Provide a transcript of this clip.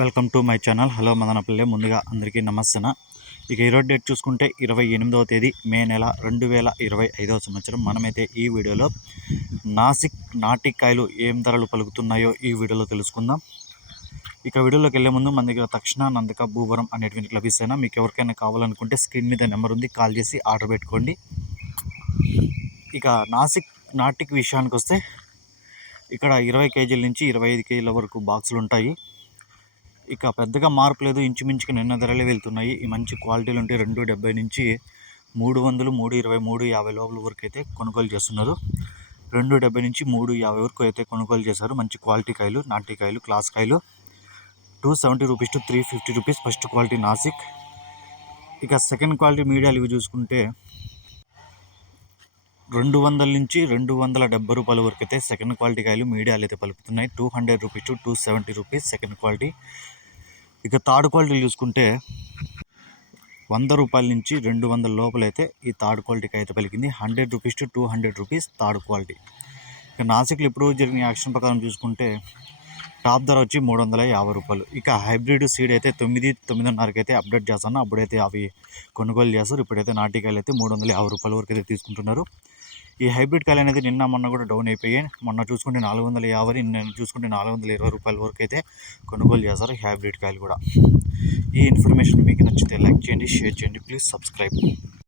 Welcome to my channel. Hello Madanapalle. ముందుగా అందరికీ నమస్తే ఇక ఈరోజు డేట్ చూసుకుంటే ఇరవై ఎనిమిదవ తేదీ మే నెల రెండు వేల ఇరవై ఐదవ సంవత్సరం. మనమైతే ఈ వీడియోలో నాసిక్ నాటికాయలు ఏం ధరలు పలుకుతున్నాయో ఈ వీడియోలో తెలుసుకుందాం. ఇక వీడియోలోకి వెళ్ళే ముందు మన దగ్గర తక్షణ నందక భూవరం అనేటువంటి లభిస్తాయినా. మీకు ఎవరికైనా కావాలనుకుంటే స్క్రీన్ మీద నెంబర్ ఉంది కాల్ చేసి ఆర్డర్ పెట్టుకోండి. ఇక నాసిక్ నాటిక్ విషయానికి వస్తే ఇక్కడ ఇరవై కేజీల నుంచి ఇరవై ఐదు కేజీల వరకు బాక్సులు ఉంటాయి ఇక పెద్దగా మార్పు లేదు. ఇంచుమించుకు నిన్న ధరలే వెళ్తున్నాయి. ఈ మంచి క్వాలిటీలు ఉంటే రెండు డెబ్బై నుంచి మూడు వందలు మూడు ఇరవై మూడు యాభై లోపల వరకు అయితే కొనుగోలు చేస్తున్నారు. రెండు డెబ్బై నుంచి మూడు యాభై వరకు అయితే కొనుగోలు చేశారు. మంచి క్వాలిటీ కాయలు నాటి కాయలు క్లాస్ కాయలు. Two seventy rupees to three fifty rupees first quality Nasik. ఇక సెకండ్ క్వాలిటీ మీడియాలు ఇవి చూసుకుంటే రెండు వందల నుంచి రెండు వందల డెబ్బై రూపాయల వరకు అయితే సెకండ్ క్వాలిటీ కాయలు మీడియాలు అయితే పలుకుతున్నాయి. Two hundred rupees to two seventy rupees second quality ఇక థర్డ్ క్వాలిటీ చూసుకుంటే వంద రూపాయల నుంచి రెండు వందల లోపలైతే ఈ థర్డ్ క్వాలిటీకి అయితే పలికింది. Hundred rupees to two hundred rupees third quality. ఇక నాసిక్లో ఇప్పుడు జరిగిన యాక్షన్ ప్రకారం చూసుకుంటే టాప్ ధర వచ్చి మూడు వందల యాభై రూపాయలు. ఇక హైబ్రిడ్ సీడ్ అయితే తొమ్మిది తొమ్మిదిన్నరకి అయితే అప్డేట్ చేస్తాను. అప్పుడైతే అవి కొనుగోలు చేస్తారు. ఇప్పుడైతే నాటికాయలు అయితే మూడు వందల యాభై రూపాయల వరకు అయితే తీసుకుంటున్నారు. ఈ హైబ్రిడ్ కాయలు అనేది నిన్న మొన్న కూడా డౌన్ అయిపోయాయి. మొన్న చూసుకుంటే నాలుగు వందల యాభై నిన్న చూసుకుంటే నాలుగు వందల ఇరవై రూపాయల వరకు అయితే కొనుగోలు చేస్తారు ఈ హైబ్రిడ్ కాయలు కూడా. ఈ ఇన్ఫర్మేషన్ మీకు నచ్చితే లైక్ చేయండి షేర్ చేయండి. Please subscribe.